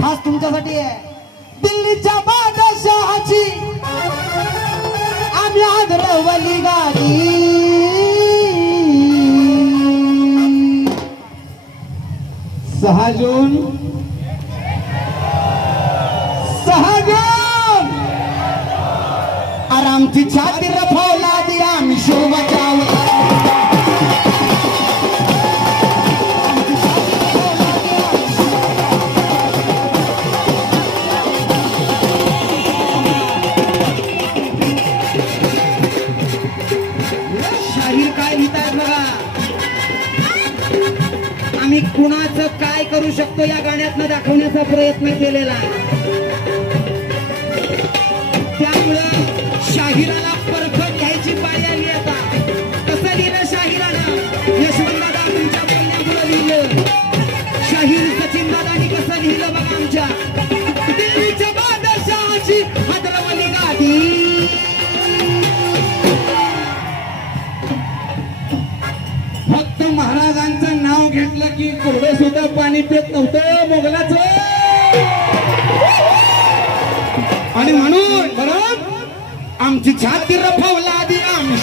खास तुमच्यासाठी आहे. दिल्लीच्या बादशाहाची आम्ही आदरवली गाडी. 6 जून 6 जून आरामची छाती रफवला दी आम्ही शोभाच्या. शाहीर काय लिहितात बघा. आम्ही कुणाचं काय करू शकतो या गाण्यातनं दाखवण्याचा प्रयत्न केलेला. त्यामुळं शाहिराला परखड घ्यायची पाळी आली. आता कसं लिहिलं शाहिरानं? यशवंतदादा तुमच्या बोलण्यामुळं लिहिलं. शाहीर सचिन दादानी कसं लिहिलं बघा. आमच्या दिल्लीच्या बादशाहाची हदरवली गाडी. फक्त महाराजांचं नाव घेतलं की कोरडं सुद्धा पाणी पित नव्हतं मोगलाचं. आणि म्हणून बरं आमची छाती रफवला दी आम्ही